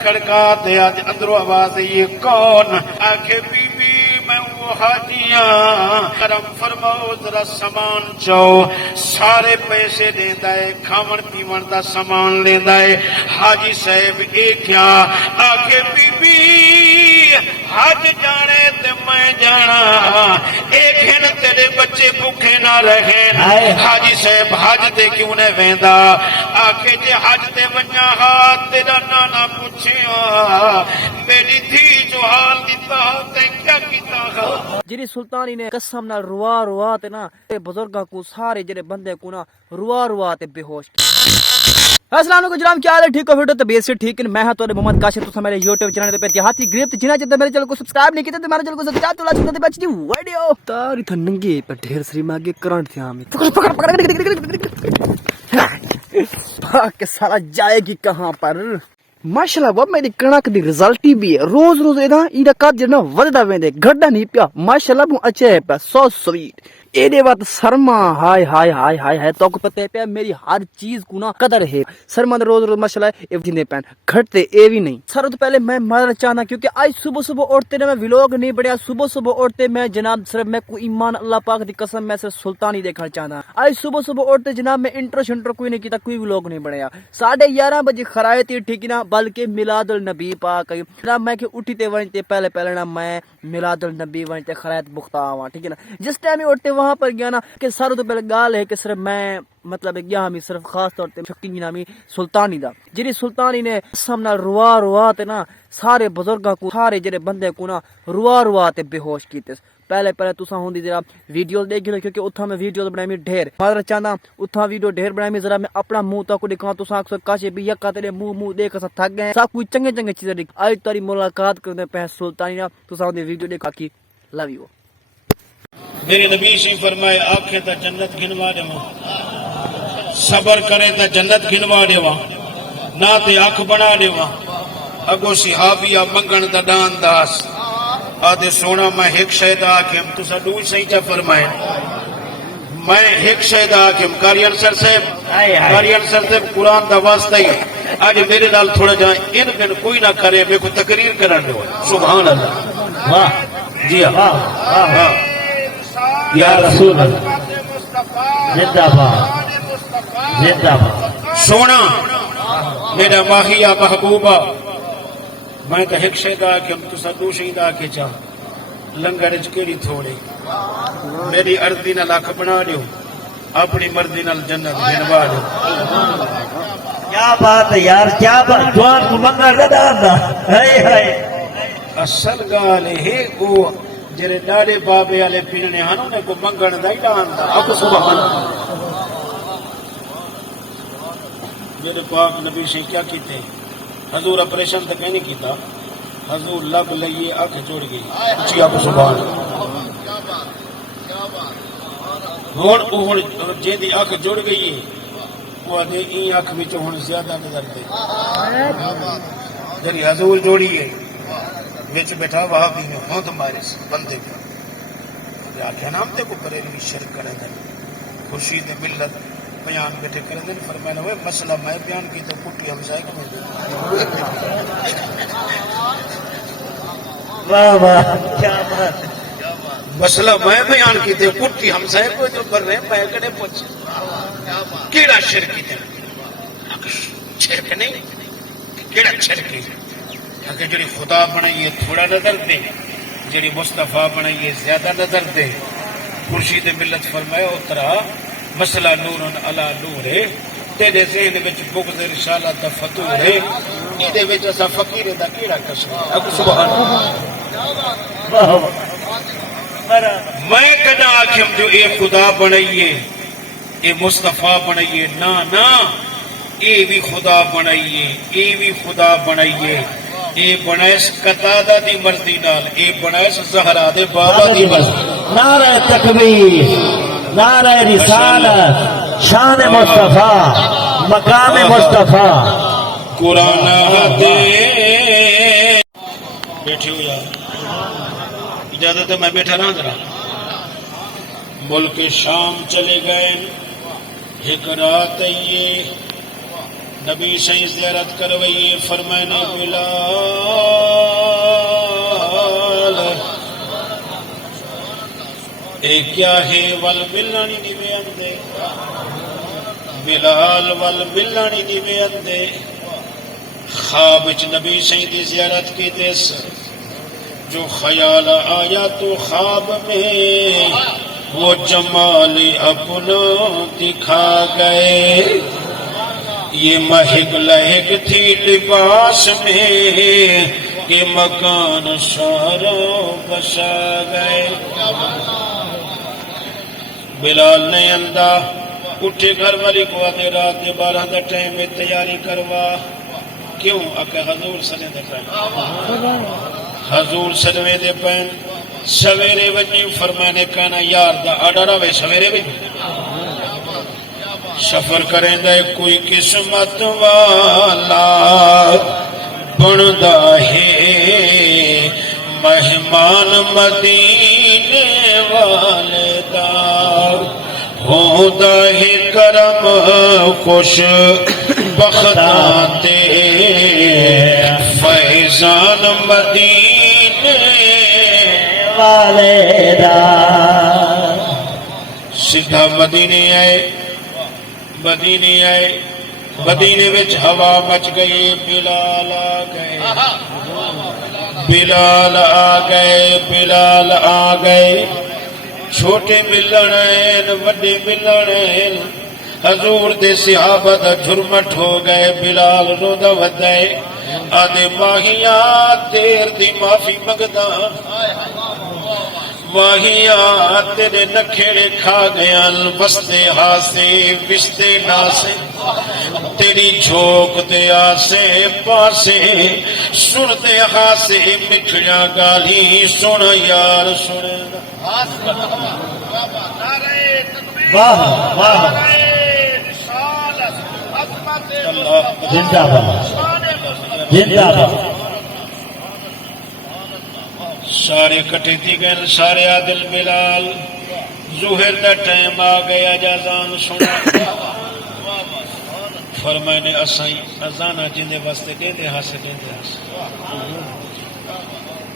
کھڑکا دے آج اندرو آواز یہ کون آکھے بی بی میں وہ حاجیاں کرم فرماؤ ذرا سامان چاؤ سارے پیسے دیندا ہے کھاون پیون دا سامان لیندا ہے حاجی صاحب اے کیا آکھے بی بی حج جانے تے میں جانا ایک ہن تیرے بچے بھوکے نہ رہن حاجی صاحب حج تے کیوں نہ ویندا آکھے جے حج تے ونجا ہا تیرا نانا پوچھیا میری دھی جو حال دیتا تے کیا کیتا جی سلطانی نے قسم نال روا روا تے نا بزرگاں کو سارے جڑے بندے کو نا روا روا تے بے ہوش السلام علیکم جناب کیا حال ہے ٹھیک ہو فٹ طبیعت سے ٹھیک میں ہاں تو محمد کاشف تو میرے YouTube چینل پہ دیہاتی گرفت جنہ چاہتے میرے چینل کو سبسکرائب نہیں کیتے تو میرے چینل کو سبسکرائب تو لاجی تے بچ دی ویڈیو تاری تھا ننگے پر ڈھیر سری ماگے کرنٹ تھا ہمیں پاک کے سارا جائے گی کہاں پر ماشاءاللہ وہ میری کنک دی رزلٹی بھی ہے روز روز ادا ایندا قد جنا وددا ویندے گھڑا نہیں پیا ماشاءاللہ مو اچھے پیا سو سویٹ ایدے وقت سرما ہائے ہائے ہائے ہائے ہائے تو کو پتہ ہے میری ہر چیز کو نا قدر ہے سرما روز روز ماشاءاللہ اے جیندے پین گھٹتے اے بھی نہیں سر تو پہلے میں مارنا چاہنا کیونکہ آج صبح صبح اٹھتے میں ویلوگ نہیں بڑھیا صبح صبح اٹھتے میں جناب صرف میں کو ایمان اللہ پاک دی قسم میں صرف سلطانی دیکھنا چاہنا آج صبح صبح اٹھتے جناب میں انٹرو شنٹر کوئی نہیں کیتا کوئی ویلوگ نہیں بڑھیا 11:30 بجے خرائے تھی ٹھیک نا بلکہ میلاد النبی پاک جناب میں کہ اٹھی تے ونتے پہلے نا میں میلاد النبی ونتے خرائت بختا ہوا ٹھیک ہے نا جس ٹائم اٹھتے وہاں پر گیا نا کہ ساروں تو پہلے گال ہے کہ صرف میں مطلب گیا ہمیں صرف خاص طور تے شکی نامی سلطانی دا جی سلطانی نے قسم نال روا روا تے نا سارے بزرگاں کو سارے جڑے بندے کو نا روا روا تے بے ہوش کیتے پہلے تساں ہوندی ذرا ویڈیو دیکھ لو کیونکہ اتھا میں ویڈیو بنائی ڈھیر مگر چاہنا اتھا ویڈیو ڈھیر بنائی ذرا میں اپنا منہ تک دکھاؤں تساں اکثر کاشے بھی یکا تیرے منہ دیکھ اساں تھک گئے سب کوئی چنگے چنگے چیزیں دیکھ آج تاری ملاقات کرنے پہ سلطانی نا تساں ہوندی ویڈیو دیکھا کی لو یو میرے نبی سے فرمائے آنکھیں تا جنت گھنوا دیواں صبر کرے تا جنت گھنوا دیواں نہ تے اکھ بنا دیواں اگو صحابیہ منگن دا ڈان داس آدھے سونا میں ایک شہد آکھیں تسا دو صحیح چا فرمائے میں ایک شہد آکھیں قاری انصر صاحب قرآن دا واسطہ ہی آج میرے نال تھوڑا جائیں ان دن کوئی نہ کرے میں کو تقریر کرن دو سبحان اللہ واہ جی ہاں یا رسول اللہ زندہ باد زندہ باد سونا میرا ماہیہ محبوبہ میں تو ایک شہد آکھیں تسا دو شہید آکھے چاہ لنگر کیڑی تھوڑی میری ارضی نال اکھ بنا دیو اپنی مرضی نال جنت گھنوا دیو کیا بات ہے یار کیا بات جوان کو منگا ردا ہائے ہائے اصل گال ہے کو جڑے ڈاڑے بابے والے پینے ہن انہیں کو منگن دا ہی ڈاندا اب سبحان اللہ میرے پاک نبی سے کیا کیتے حضور آپریشن تو کہیں نہیں کیتا حضور لب لئیے اکھ جوڑ گئی اچھی آپ سبحان ہوں جیندی اکھ جوڑ گئی ہے وہ آدھے این اکھ وچ ہن زیادہ نظر دے جڑی حضور جوڑی ہے وچ بیٹھا وہابی نے ہوند مارے بندے کو آخیا نام تے کو بریلوی شرک کرے دے خورشید ملت بیان بیٹھے کرے دے فرمایا ہوئے مسئلہ میں بیان کی تو پٹی ہمسائے کو مل واہ واہ کیا بات مسئلہ میں بیان کی تے پٹی ہمسائے کو جو کر رہے ہیں پہ کڑے پوچھ کیڑا شرکی تے شرک نہیں کیڑا شرکی کہ جڑی خدا بنائیے تھوڑا نظر دے جڑی مصطفیٰ بنائیے زیادہ نظر دے خورشید ملت فرمایا اترا مسئلہ نور علی نور ہے تیرے ذہن وچ بغض رسالت دا فتور ہے ایدے وچ اسا فقیر دا کیڑا قسم اب سبحان اللہ میں کدا آکھم جو اے خدا بنائیے اے مصطفیٰ بنائیے نا اے بھی خدا بنائیے اے بھی خدا بنائیے اے بنائیس قطادہ دی مرضی نال اے بنائیس زہرا دے بابا دی مرضی نعرہ تکبیر نعرہ رسالت شان مصطفیٰ مقام مصطفیٰ قرآن دے بیٹھے ہو یار اجازت ہے میں بیٹھا رہا ذرا ملک شام چلے گئے ایک رات یہ نبی شہی زیارت کروئی فرمائنے بلال اے کیا ہے ول بلانی دی بے اندے بلال ول بلانی دی بے اندے خواب وچ نبی شہی دی زیارت کی دیس جو خیال آیا تو خواب میں وہ جمال اپنا دکھا گئے یہ مہک لہک تھی لباس میں کہ مکان سارا بسا گئے بلال نے اندھا اٹھے گھر والی کو آتے رات دے 12 دا ٹائم میں تیاری کروا کیوں اکا حضور سنے دے پین حضور سنوے دے پین سویرے وجی فرمانے کانا یار دا آڈارا وے سویرے وجی سفر کریں دے کوئی قسمت والا بندہ ہے مہمان مدینے والے دار ہوتا ہے کرم خوش بختاتے فیضان مدینے والے دار سیدھا مدینے آئے مدینے وچ ہوا مچ گئی بلال آ گئے بلال آ گئے چھوٹے ملن وڈے ملن حضور دے صحابہ دا جھرمٹ ہو گئے بلال رودا ودائے آدھے ماہیاں تیر دی معافی مگدا ماہیاں تیرے نکھیڑے کھا گیا بستے ہاسے وشتے ناسے تیری جھوک دے آسے پاسے سن دے ہاسے مٹھڑیاں گالی سن یار سن واہ واہ زندہ باد زندہ باد سارے کٹے تھی گئے سارے عادل بلال ظہر دا ٹائم آ گیا جازان سنا فرمائنے اسائی ازانا جندے واسطے گئے ہاسے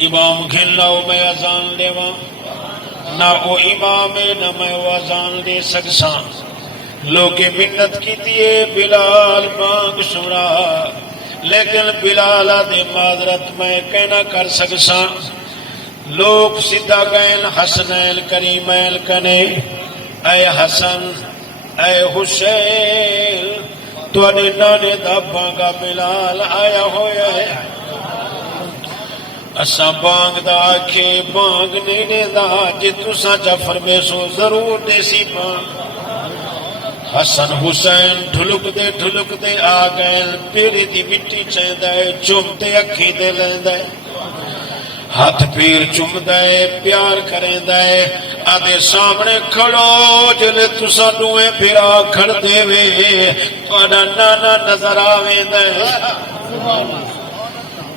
امام گھن لاؤ میں ازان لیواں نہ او امام نہ میں وہ ازان لے سکساں لوگ منت کی دیئے بلال مانگ سنا لیکن بلال دے معذرت میں کہنا کر سکساں لوگ سدھا گئن حسنین کریمین کنے اے حسن اے حسین توانے نانے دا بانگا بلال آیا ہویا ہے اسا بانگ دا آکھے بانگ نینے دا جی تسا جفر میں سو ضرور دیسی بانگ حسن حسین ڈھلک دے آ گئے پیری دی مٹی چیندہ ہے چومتے اکھی دے لیندہ ہے ہاتھ پیر چم دے پیار کریں دے آدھے سامنے کھڑو جلے تسا دوئے پھرا کھڑ دے وے توڑا نانا نظر آویں دے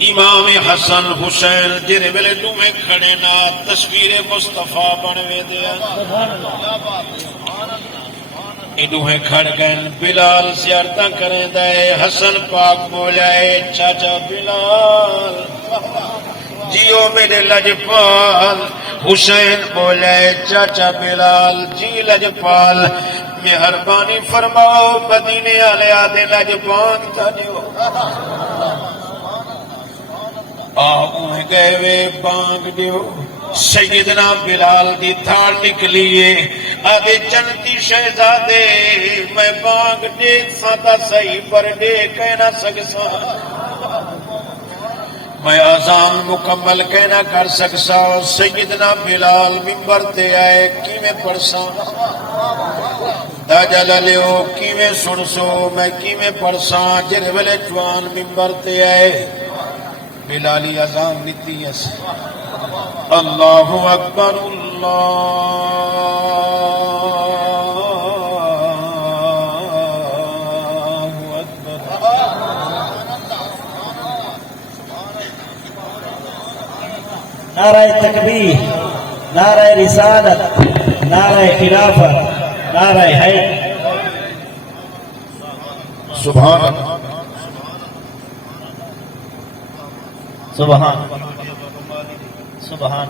امام حسن حسین جرے ملے دوئے کھڑے نا تصویر مصطفیٰ بنوے دیا دوہے کھڑ گئے بلال زیارتاں کریں دے حسن پاک بولائے چاچا بلال جیو میرے لجپال حسین بولائے چاچا بلال جی لجپال مہربانی فرماؤ مدینے آلے آدھے لجپان تا دیو آؤں گئے وے بانگ دیو سیدنا بلال دی تھاڑ نکلیے آدھے جنتی شہزادے میں بانگ دیکھ ساتا صحیح پر دے کہنا سکسا میں آزان مکمل کہنا کر سکسا سیدنا بلال ممبر تے آئے کیویں پڑسا داجہ للیو کیویں سنسو میں کیویں پڑسا جر ویلے جوان ممبر تے آئے بلالی آزان نیتی ہے اللہ اکبر اللہ اکبر نعرہ تکبیر نعرہ رسالت نعرہ خلافت نعرہ حیدر سبحان اللہ سبحان سبحان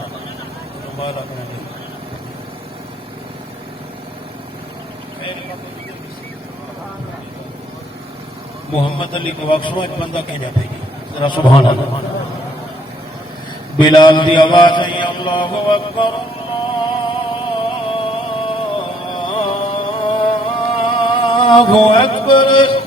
محمد علی کو وقت سمجھ بندہ کی جاتے گی ذرا سبحان اللہ بلال دی آواز ہے اللہ اکبر اللہ اکبر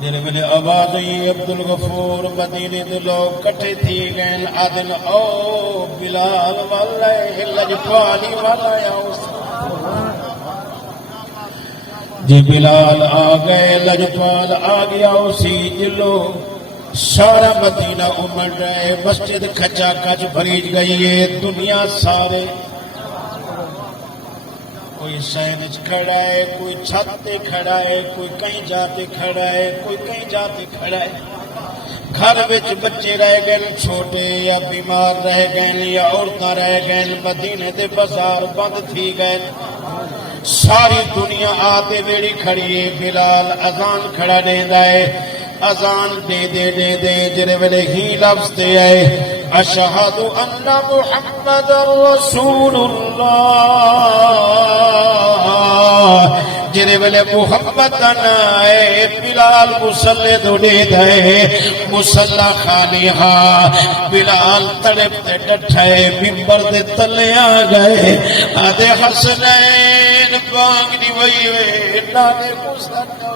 جنہیں ملے آواز ہے عبدالغفور مدینے دے لوگ کٹھے تھی گئے آدن او بلال والا لجپالی والا یا اس جی بلال آ گئے لجپال آ گیا اسی جلو سارا مدینہ امڑ رہے مسجد کھچا کچ بھریج گئی ہے دنیا سارے کوئی سینج کھڑا ہے کوئی چھت پہ کھڑا ہے کوئی کہیں جاتے کھڑا ہے کوئی کہیں جاتے کھڑا ہے گھر وچ بچے رہ گئے چھوٹے یا بیمار رہ گئے یا عورتاں رہ گئے مدینے دے بازار بند تھی گئے ساری دنیا آتے ویڑی کھڑی ہے بلال اذان کھڑا دیندا ہے اذان دے دے جڑے ویلے ہی لفظ تے آئے اشہد ان محمد رسول اللہ جڑے ویلے محمد نہ آئے بلال مصلی تو دے دے مصلی خالی ہاں بلال تڑپ تے ڈٹھائے ممبر دے تلے آ گئے آدھے حسنین بانگنی وئی وے نانے مصلی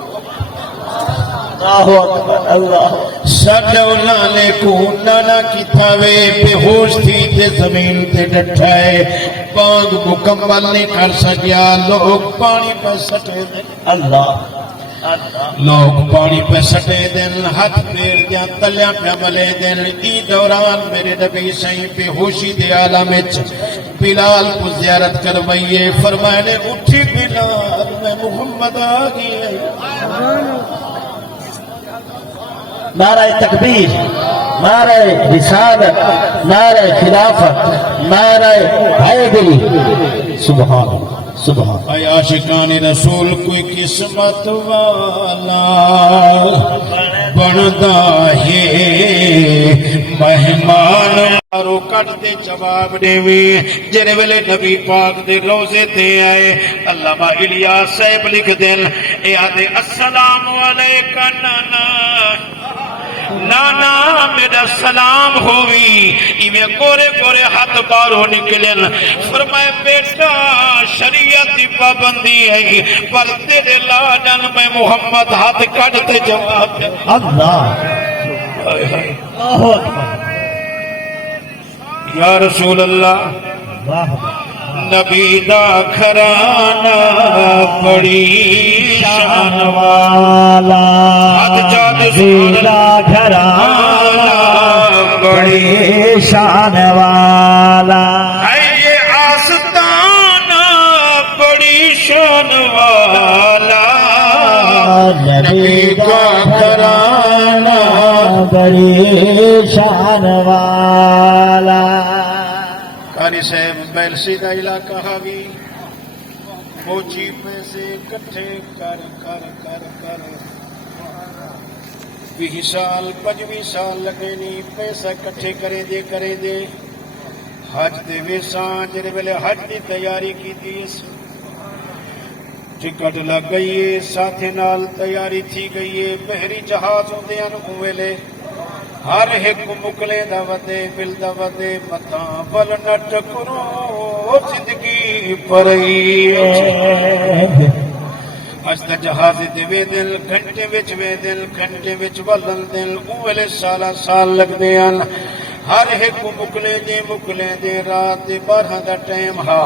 اللہ اکبر اللہ ساڈا نانے کو نانا کی تھاوے بے ہوش تھی تے زمین تے ڈٹھائے بانگ مکمل نہیں کر سکیا لوگ پانی پر سٹے دیں اللہ لوگ پانی پہ سٹے دن ہاتھ پیر دیا تلیاں پہ ملے دن ای دوران میرے نبی صحیح بے ہوشی دے عالم وچ بلال کو زیارت کروائیے فرمائے اٹھی بلال میں محمد آ گئی نعرہ تکبیر نعرہ رسالت نعرہ خلافت نعرہ حیدری سبحان سبحان اے عاشقان رسول کوئی قسمت والا بندا ہے مہمان رو کٹ دے جواب دے وی جڑے ویلے نبی پاک دے روزے تے آئے علامہ الیاس صاحب لکھ دین اے آدھے السلام علیکم نانا نانا میرا سلام ہوئی ایویں کورے کورے ہاتھ باروں نکلن فرمائے بیٹا شریعت دی پابندی ہے پر تیرے لاڈن میں محمد ہاتھ کٹتے جواب دے اللہ اللہ یا رسول اللہ نبی دا گھرانہ بڑی شان والا نبی دا گھرانہ بڑی شان والا یہ آستانہ بڑی شان والا نبی کا گھرانہ بڑی شان والا قاری صاحب بیلسی کا علاقہ حاوی موچی پیسے کٹھے کر کر کر کر 20 سال 25 سال لگے نہیں پیسہ کٹھے کریں دے حج دے ویساں جڑے ویلے حج دی تیاری کی دیس ٹکٹ لگ گئی ہے ساتھے نال تیاری تھی گئی ہے بحری جہاز ہوندے ان ویلے ہر ایک مکلے دا ودے بل دا ودے متاں بل نٹ کرو زندگی پرئی اج تا جہاز دے وے دل گھنٹے وچ ولن دل اولے سال لگ دے ان ہر ایک مکلے دے رات دے 12 دا ٹائم ہا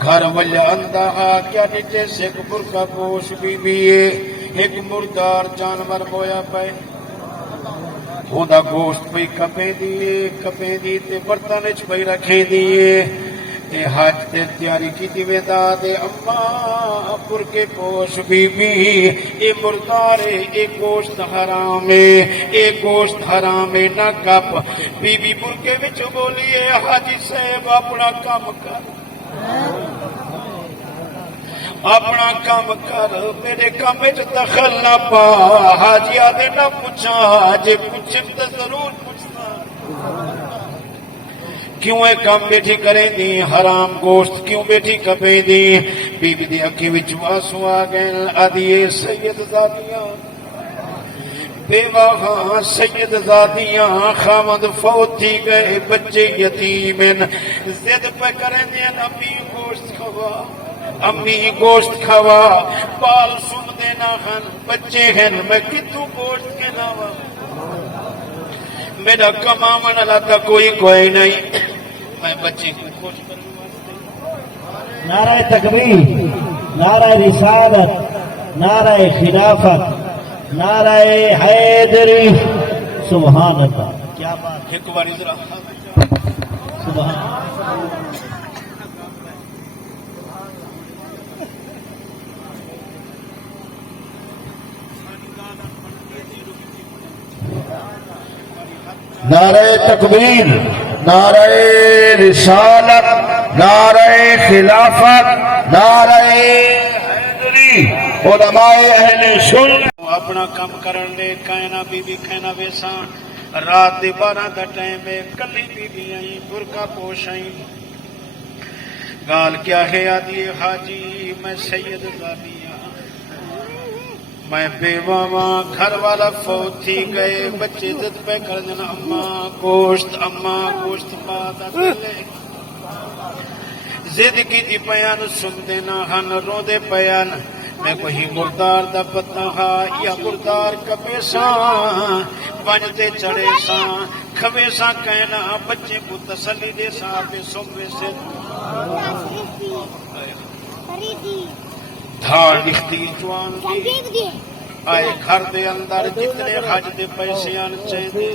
گھر ول اندا ہا کیا ڈٹے سکھ برکا پوش بی ایک مردار جانور ہویا پے دا گوشت پہ کپے دی تے برتن وچ پہ رکھے دیے اے حج تے تیاری کیتی ویندا تے اماں برکے پوش بی اے مردار اے گوشت حرام ہے نہ کپ بی برکے وچ بولیے حاجی صاحب اپنا کام کر اپنا کام کر میرے کام وچ دخل نہ پا حاجی آدھے نہ پوچھا جے پوچھن تے ضرور پوچھنا کیوں اے کام بیٹھی کریں دی حرام گوشت کیوں بیٹھی کپیں دی بی بی دی اکھی وچ آنسو آ گئے آدھی سید زادیاں بیوہ ہاں سید زادیاں خامد فوت تھی گئے بچے یتیمن زد پہ کریں دیں امی گوشت کھوا امی گوشت کھوا بال سن دینا ہن بچے ہیں میں کتو گوشت کے ناوا میرا کماون اللہ تا کوئی نہیں میں بچے کو خوش کروں نعرہ تکبیر نعرہ رسالت نعرہ خلافت نعرہ حیدری سبحان اللہ کیا بات ایک بار ذرا سبحان نعرہ تکبیر نعرہ رسالت نعرہ خلافت نعرہ حیدری علماء اہل سنت اپنا کام کرن دے کائنا بی بی کھینا ویساں رات دے 12 دا ٹائم ہے کلی بی بی آئی برقع پوش آئی گال کیا ہے آدھی حاجی میں سید زادی میں بیوہ ماں گھر والا فوت تھی گئے بچے ضد پہ کر دینا اماں گوشت پاتا دلے زد کی دی پیان سن دینا ہن رو دے پیان میں کوئی مردار دا پتہ ہا یا مردار کبے ساں بنتے چڑے ساں کھوے ساں کہنا بچے کو تسلی دے ساں پہ سموے سے دھار لکھتی جوان دی آئے گھر دے اندر جتنے حج دے پیسے آن چاہتے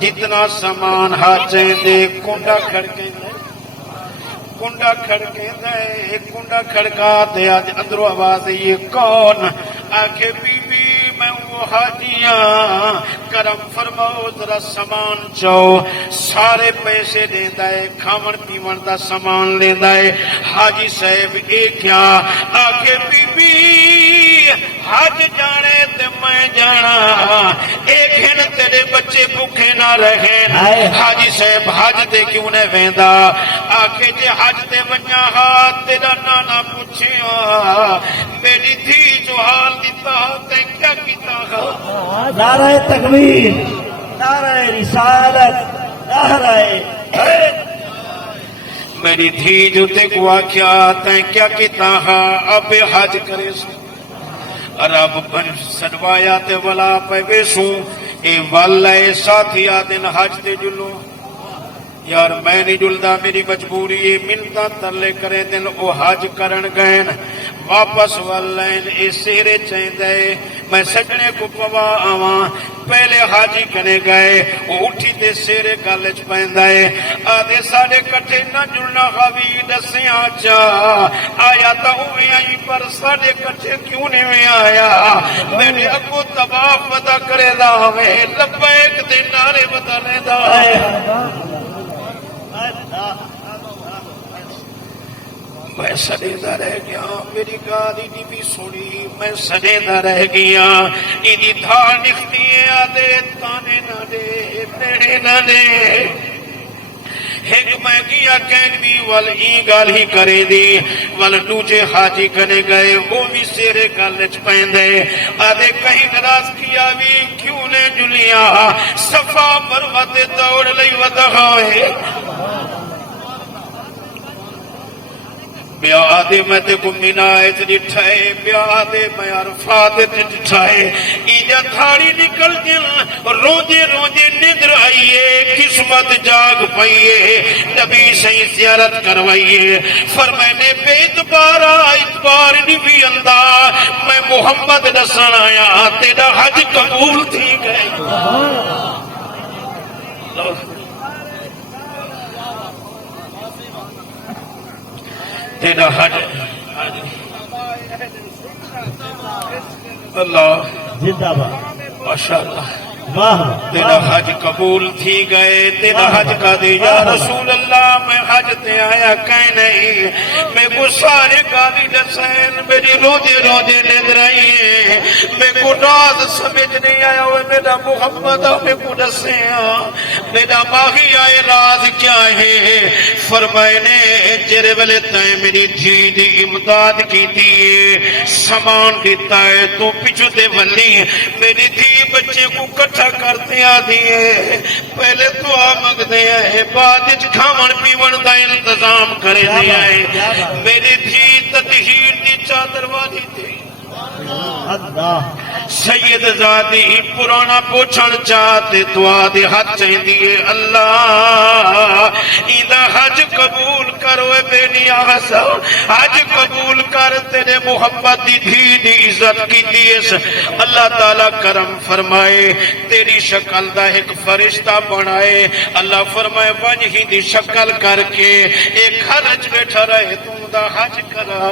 جتنا سامان ہاں چاہتے کنڈا کھڑکا دے اندروں آواز یہ کون آکھے بی بی میں وہ حاجیاں کرم فرماؤ ذرا سامان چاؤ سارے پیسے دیندا ہے کھاون پیون دا سامان لیندا ہے حاجی صاحب اے کیا آکھے بی بی حج جانے تے میں جانا ایک ہن تیرے بچے بھوکے نہ رہیں حاجی صاحب حج تے کیوں نہ ویندا آکھے جے حج تے ونجا ہا تیرا نانا پوچھیا میری تھی جو حال دیتا تے کیا کیتا ہا نعرہ تکبیر نعرہ رسالت نعرہ میری تھی جو تے کو آکھیا تے کیا کیتا ہا اب حج کرے رب بن سنوایا تے ولا پہ ویسوں اے واللہ ساتھی آدن حج تے جلو یار میں نہیں جلدا میری مجبوری ہے منتا ترلے کرے دن او حج کرن گئن واپس واللین اے سیرے چاہندے میں سجنے کو پوا آواں پہلے حاجی کنے گئے وہ اٹھی تے سیرے کالج پہندائے آدھے سارے کٹھے نہ جلنا خوی دسیں آچا آیا تا ہوئی آئی پر سارے کٹھے کیوں نہیں میں آیا میرے اکو تباہ پتا کرے دا ہمیں لبیک دے نارے بتانے دا میں سڑیدہ رہ گیا میری گالی نہیں بھی سنی میں سڑیدہ رہ گیا انہی دھار نکھتی آدھے تانے نہ دے نیڑے نہ دے ایک میں کیا کہنوی وال ای گال ہی کرے دی وال دوجے حاجی کنے گئے وہ بھی سیرے کالج پہندے آدھے کہیں نراز کیا بھی کیوں نے جلیا صفا مروت دوڑ لئی ودہائے بیا آدھے میں تے کو منایت ڈٹھائے بیا آدھے میں عرفات ڈٹھائے ایجا تھاڑی نکل جن روجے روجے ندر آئیے قسمت جاگ پائیے نبی صحیح زیارت کروائیے فرمائنے بے اتبار نہیں بھی اندہ میں محمد نسن آیا تیرا حج قبول تھی گئے تیرا حج اللہ زندہ باد ماشاءاللہ واہ تیرا حج قبول تھی گئے تیرا حج کا دے یا رسول اللہ میں حج تے آیا کہیں نہیں میں کو سارے گالی دسین میری روزے روزے لد رہی ہے میں کو راز سمجھ نہیں آیا ہوئے میرا محمد میں کو دسیاں میرا ماہی آئے راز کیا ہے فرمائے نے جرے والے تائیں میری دھی دی امداد کی دیئے سامان دیتا ہے تو پچھو دے ولی میری دھی بچے کو کٹھا کرتے آدھی ہے پہلے تو آمگ دیا ہے بعد کھامن پیون دا انتظام کرے دیا ہے میری دھی تطہیر دی چادر والی تھی اللہ سید زادی پرانا پوچھن چاہتے دعا دے ہاتھ چاہیں دیئے اللہ ایدہ حج قبول کرو اے بے نیاز حج قبول کر تیرے محمد دی دھی دی عزت کی دیس اللہ تعالیٰ کرم فرمائے تیری شکل دا ایک فرشتہ بنائے اللہ فرمائے وجہی دی شکل کر کے ایک حرج بیٹھا رہے تم دا حج کرا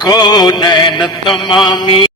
کونین تمامی